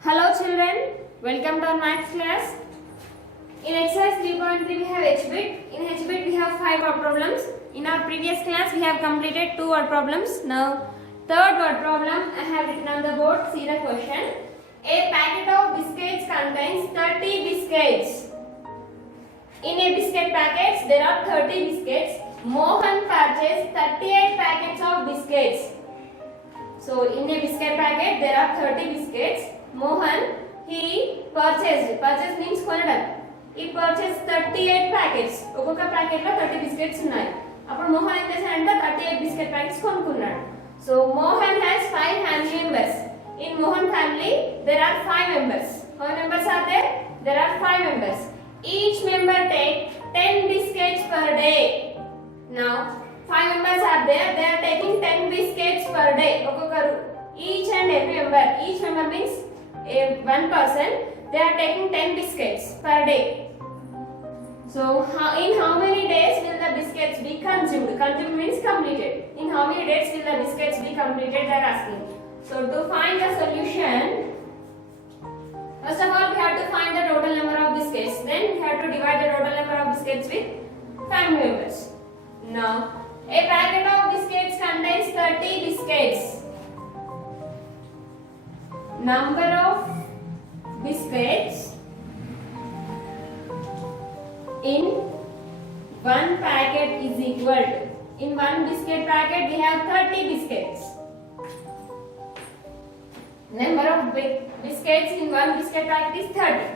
Hello children, welcome to our maths class. In exercise 3.3 we have H-bit. In H-bit we have 5 word problems. In our previous class we have completed 2 word problems. Now third word problem I have written on the board. See the question. A packet of biscuits contains 30 biscuits. In a biscuit packet there are 30 biscuits. Mohan purchased 38 packets of biscuits. So in a biscuit packet there are 30 biscuits. Mohan he purchased. Purchase means కొనడం. He purchased 38 packets. ఒక్కొక్క packet లో 30 biscuits ఉన్నాయి. అప్పుడు మోహన్ ఏం చేశాడంటే 38 biscuit packets కొనుక్కున్నాడు. So Mohan has 5 family members. In Mohan family there are 5 members. How many members are there? There are 5 members. Each member take 10 biscuits per day. Now 5 members are there. They are taking 10 biscuits per day. ఒక్కొక్కరు each and every member. Each member means one person. They are taking 10 biscuits per day. So in how many days will the biscuits be consumed? Consumed means completed. In how many days will the biscuits be completed? They are asking. So to find the solution, first of all we have to find the total number of biscuits. Then we have to divide the total number of biscuits with family members. Now a packet of biscuits contains 30 biscuits. Number of biscuits in one packet is equal to, in one biscuit packet we have 30 biscuits. Number of biscuits in one biscuit packet is 30.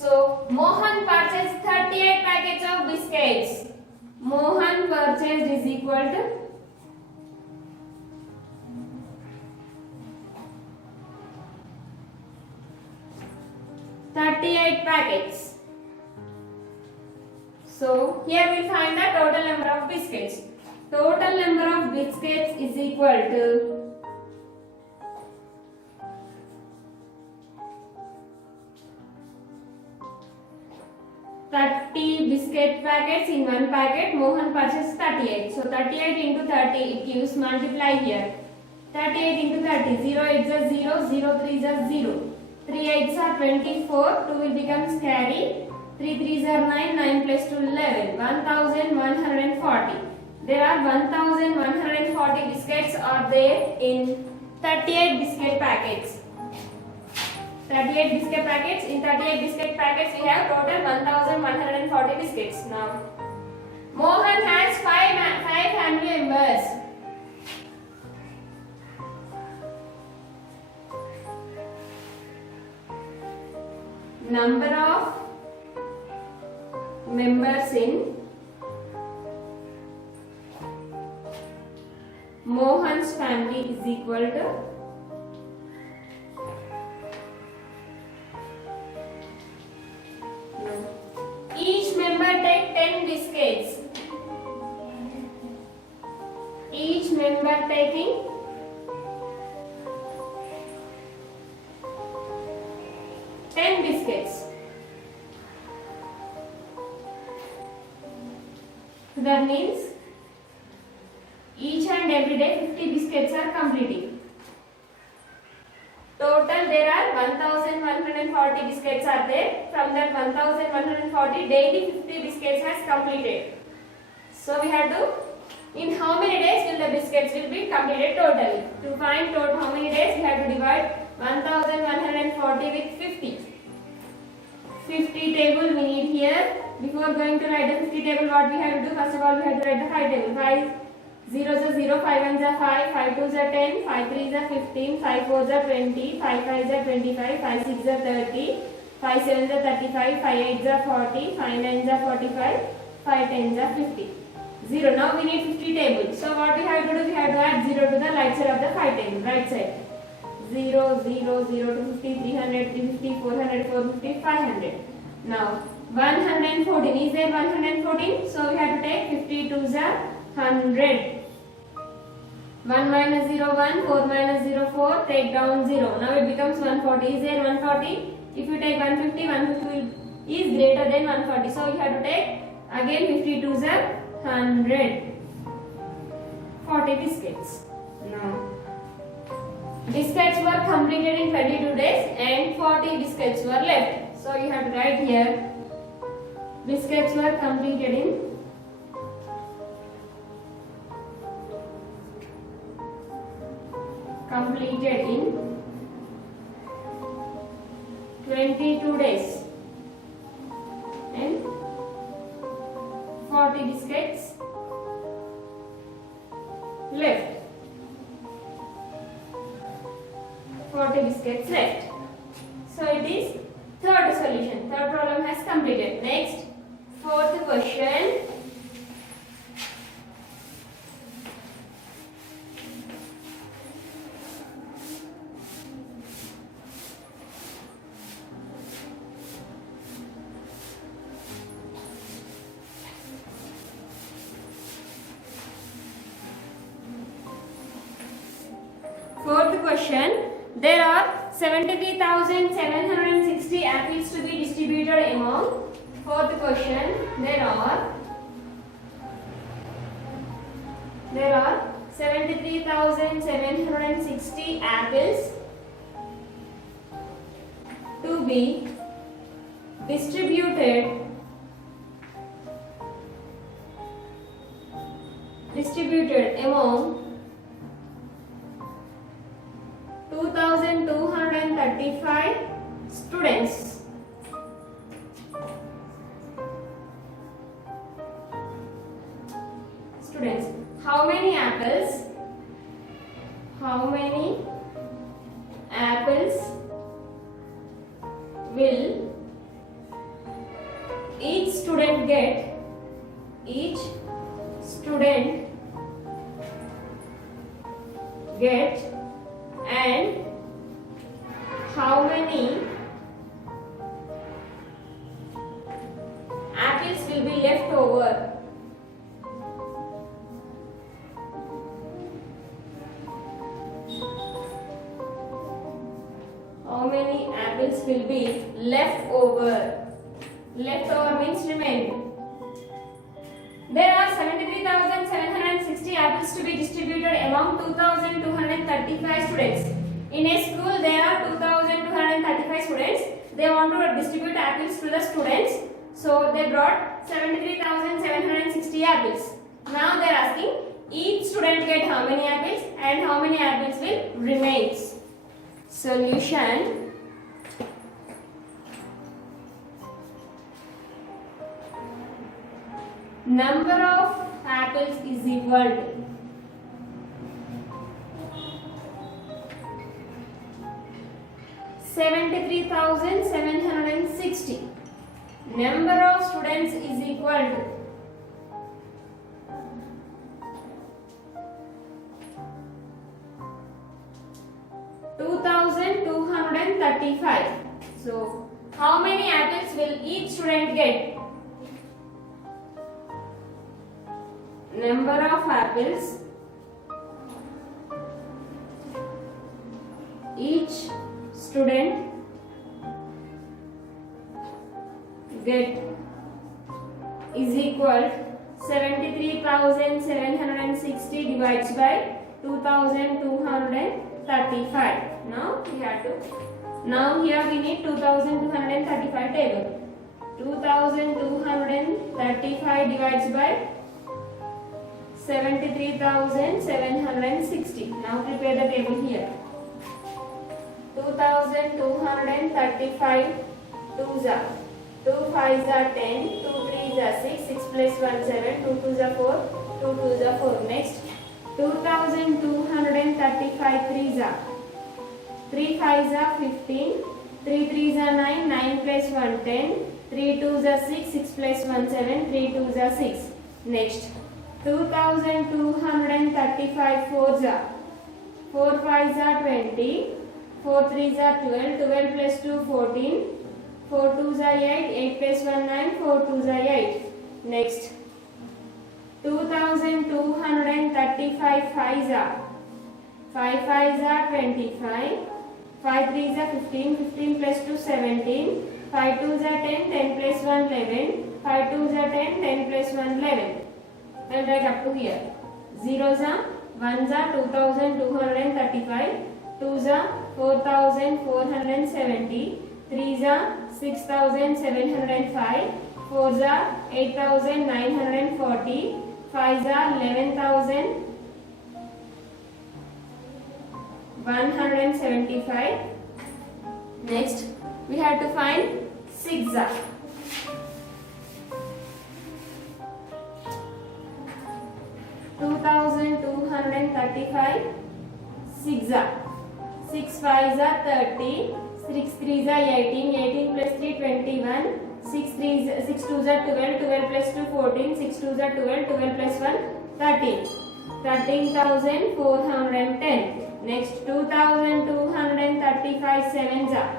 So Mohan purchased 38 packets of biscuits. Mohan purchased is equal to 38 packets. So here we find the total number of biscuits. Total number of biscuits is equal to 30 biscuit packets in one packet. Mohan purchased 38. So 38 into 30 it gives, multiply here. 38 into 30, 0 8s are 0, 0 3s are 0. 3 8s are 24, 2 will become carry, 3 3s are 9, 9 plus 2 11, 1140. There are 1140 biscuits are there in 38 biscuit packets. 38 biscuit packets, in 38 biscuit packets we have total 1140 biscuits. Now Mohan has 5 family members. Number of members in Mohan's family is equal to each member take 10 biscuits. Each member taking 10 biscuits. So that means each and every day 50 biscuits are completing. Total there are 1140 biscuits are there. From that 1140 daily 50 biscuits has completed. So we have to, in how many days will the biscuits will be completed totally? To find total how many days we have to divide 1140 with 50. 50 table we need here. Before going to write the 50 table, what we have to do? First of all we have to write the 5 table. 5 zeros are 0, 5 ones are 5, 5 twos are 10, 5 threes are 15, 5 fours are 20, 5 fives are 25, 5 sixes are 30, 5 sevens are 35, 5 eights are 40, 5 nines are 45, 5 tens are 50. 0. Now we need 50 tables. So what we have to do? We have to add 0 to the right side of the 5 table, right side. 0, 0, 0 to 50, 300, 350, 400, 450, 500. Now 114. Is there 114? So we have to take 50 twos are 100. 1 minus 0, 1, 4 minus 0, 4, take down 0. Now it becomes 140. Is there 140? If you take 150, 150 is greater than 140. So you have to take again 50 twos are 100. 40 biscuits. Now Biscuits were completed in 22 days and 40 biscuits were left. So you have to write here biscuits were completed in 22 days and 40 biscuits left. 40 biscuits left. So it is third solution. Third problem has completed. Next, fourth question. Fourth question. There are 73,760 apples to be distributed among. Fourth question. There are 73,760 apples to be distributed among 2,235 students. How many apples will each student get? And how many apples will be left over? How many apples will be left over? Left over means remaining. There are 73,760 apples to be distributed among 2,235 students. In a school, there are 2,235 students. They want to distribute apples to the students. So they brought 73,760 apples. Now they are asking each student get how many apples and how many apples will remain. Solution. Number of apples is equal to $73,760. Number of students is equal to $2,235. So, how many apples will each student get? Number of apples each student get is equal 73,760 divided by 2,235. Now here we need 2,235 table. 2,235 divided by 73,760. Now prepare the table here. 2,235 2s are 2 5s are 10, 2 3s are 6, 6 plus 1 7, 2 2s are 4, 2 2s are 4. Next 2,235 3s are 3 5s are 15, 3 3s are 9, 9 plus 1 10, 3 2s are 6, 6 plus 1 7, 3 2s are 6. Next 2,235 4s are 4 5s are 20, 4 3s are 12, 12 plus 2 14, 4 2s are 8, 8 plus 1 9, 4 2s are 8. Next 2,235 5s are 5 5s are 25, 5 3s are 15, 15 plus 2 17, 5 2s are 10, 10 plus 1 11, 5 2s are 10, 10 plus 1 11. Well, write up to here. Zeros are 1s are 2,235, 2s are 4,470. 3s are 6,705. 4s are 8,940. 5s are 11,175. Next, we have to find 6s are. 2,235. 6s are. 6 5s are 30. 6 3s are 18. 18 plus 3 21. 6 2s are 12. 12 plus 2 14. 6 2s are 12. 12 plus 1 13. 13,410. Next, 2,235. 7s are.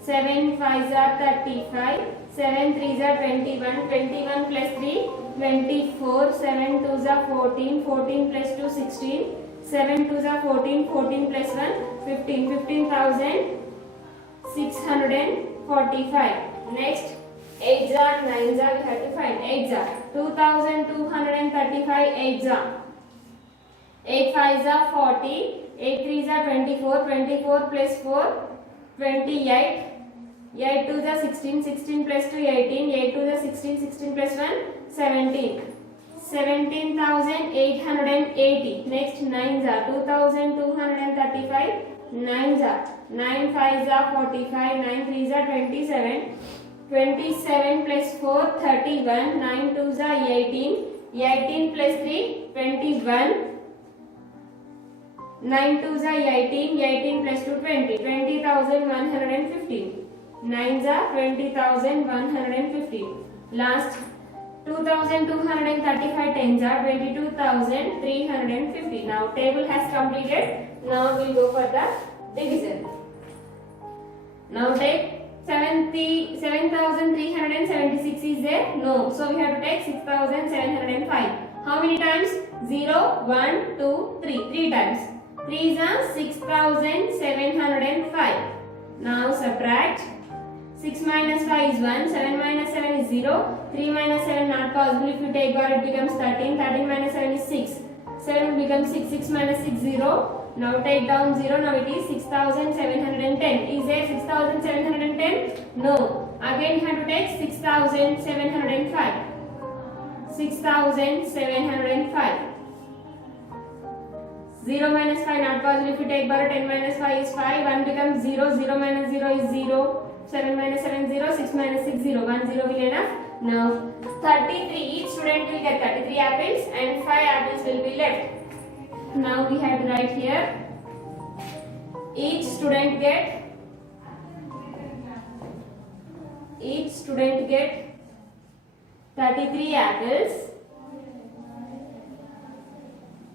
7 5s are 35. 7 3s are 21. 21 plus 3 24. 7 2s are 14. 14 plus 2 16. 7 2s are 14. 14 plus 1 15. 15,645. Next, 8s are 9s are we have to find. 8s are. 2,235. 8s are. 8 5s are 40. 8 3s are 24. 24 plus 4 28. 8 2s are 16. 16 plus 2 18. 8 2s are 16. 16 plus 1 17. 17,880. Next, 9s are. 2,235. 9s are. 9 5s are 45. 9 3s are 27. 27 plus 4 31. 9 2s are 18. 18 plus 3 21. 9 2s are 18. 18 plus 2 20. 20,115. 9s are 20,115. Last, 2,235. 10s are 22,350. Now table has completed. Now we will go for the division. Now take 7,376 is there? No. So we have to take 6,705. How many times? 0, 1, 2, 3. 3 times. 3s are 6,705. Now subtract. 6 minus 5 is 1. 7 minus 7 is 0. 3 minus 7 not possible. If you take bar, it becomes 13. 13 minus 7 is 6. 7 will become 6. 6 minus 6 0. Now take down 0. Now it is 6,710. Is there 6,710? No. Again you have to take 6,705. 6,705. 0 minus 5 not possible. If you take bar, 10 minus 5 is 5. 1 becomes 0. 0 minus 0 is 0. 7 minus 7 0. 6 minus 6 0. 1 0 will enough. Now 33. Each student will get 33 apples and 5 apples will be left. Now we have to write here. Each student get 33 apples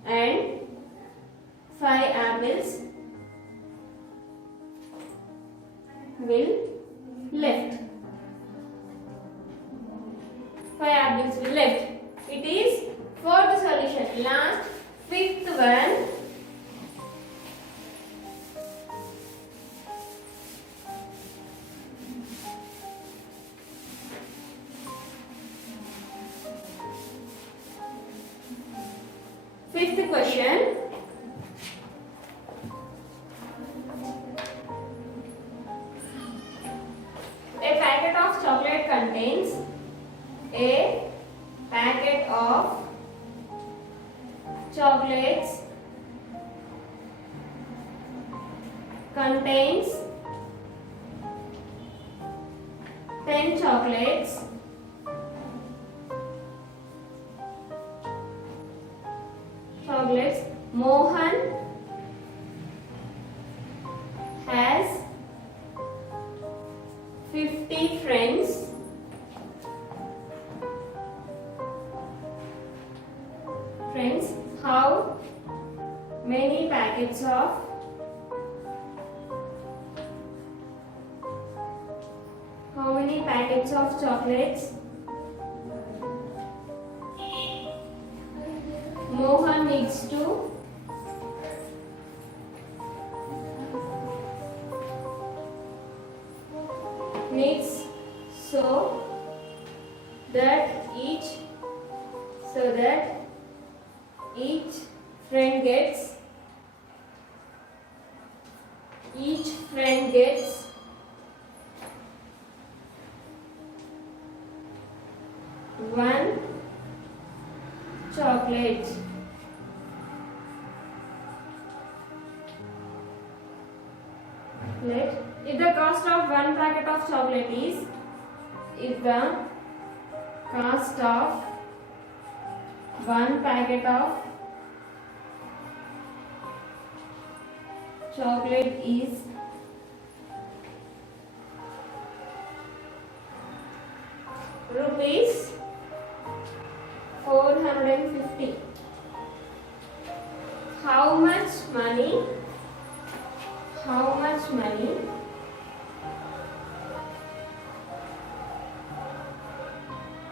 and 5 apples will left. 5 apples will left. It is fourth solution. Last, fifth one. Fifth question. A packet of chocolate contains chocolates contains 10 chocolates. Mohan has 50 friends. How many packets of chocolates Mohan needs to so that each friend gets 50 friend gets one chocolate. If the cost of one packet of chocolate is, if the cost of one packet of chocolate is rupees 450, how much money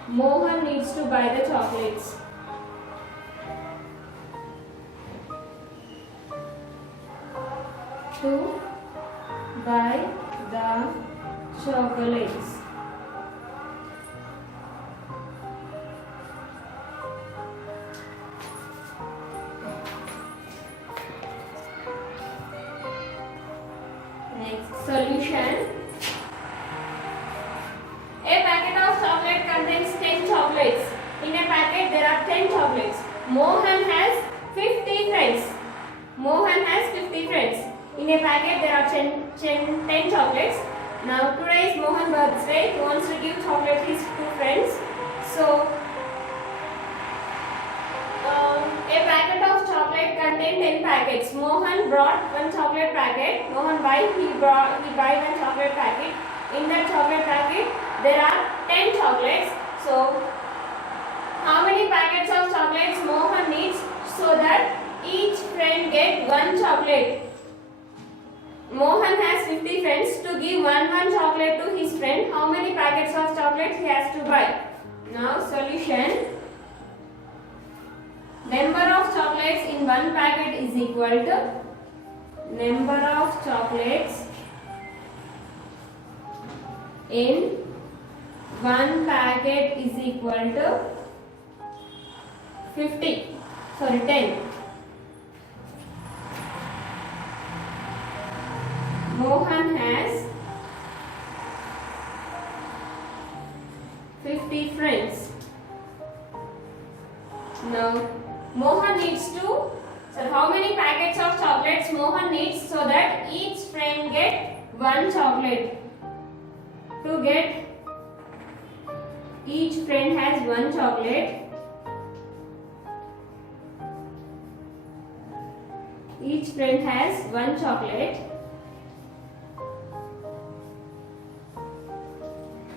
Mohan needs to buy the chocolates? To buy the chocolates. Next solution. A packet of chocolate contains 10 chocolates. In a packet there are 10 chocolates. Mohan has 50 friends. In a packet there are 10 chocolates. Now today is Mohan's birthday. He wants to give chocolate to his two friends. So a packet of chocolate contains 10 packets. Mohan brought one chocolate packet. He buy one chocolate packet. In that chocolate packet there are 10 chocolates. So how many packets of chocolates Mohan needs so that each friend get one chocolate? Mohan has 50 friends. To give one chocolate to his friend, how many packets of chocolate he has to buy? Now solution. Number of chocolates in one packet is equal to number of chocolates in one packet is equal to 10. Mohan has 50 friends. Now Mohan needs to, how many packets of chocolates Mohan needs so that each friend get one chocolate? To get each friend has one chocolate. Each friend has one chocolate.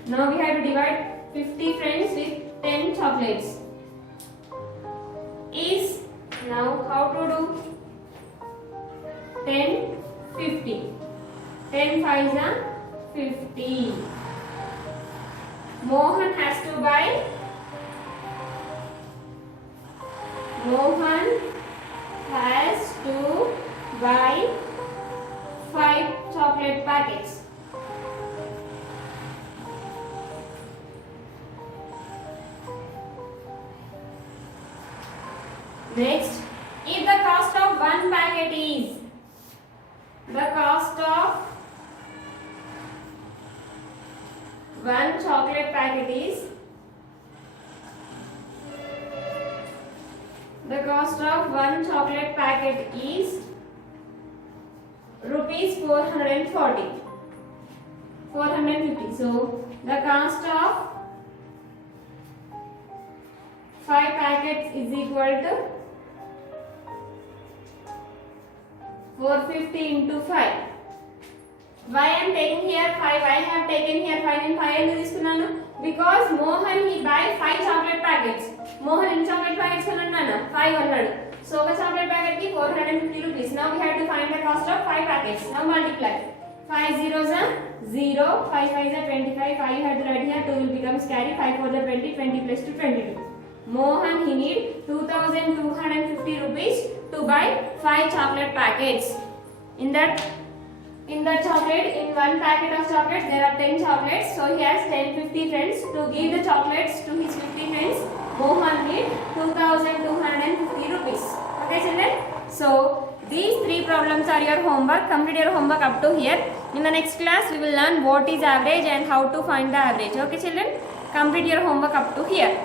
Now we have to divide 50 friends with 10 chocolates. Is, now how to do? 10, 50. 10 5s are 50. Mohan has to buy. Mohan has to buy 5 chocolate packets. Next, if the cost of one packet is, the cost of one chocolate packet is, the cost of one chocolate packet is rupees 440, 450. So the cost of 5 packets is equal to 450 into 5. Why I am taking here 5? I have taken here 5 and 5 and తీసుకున్నాను because Mohan he buy 5 chocolate packets. Mohan in chocolate packets కొన్నానా 5 అన్నాడు. So ఒక chocolate packet కి 450 rupees. Now we have to find the cost of 5 packets. Now multiply. 5 zeros are 0, 5 5s are 25, 5 you have to write here, 2 will becomes carry, 5 4 are 20, 20 plus 2 22. Mohan he need 2250 rupees to buy 5 chocolate packets. In that chocolate, in one packet of chocolates there are 10 chocolates, so he has 50 friends. To give the chocolates to his 50 friends, Mohan need 2250 rupees. Okay children, so These 3 problems are your homework. Complete your homework up to here. In the next class, we will learn what is average and how to find the average. Okay, children? Complete your homework up to here.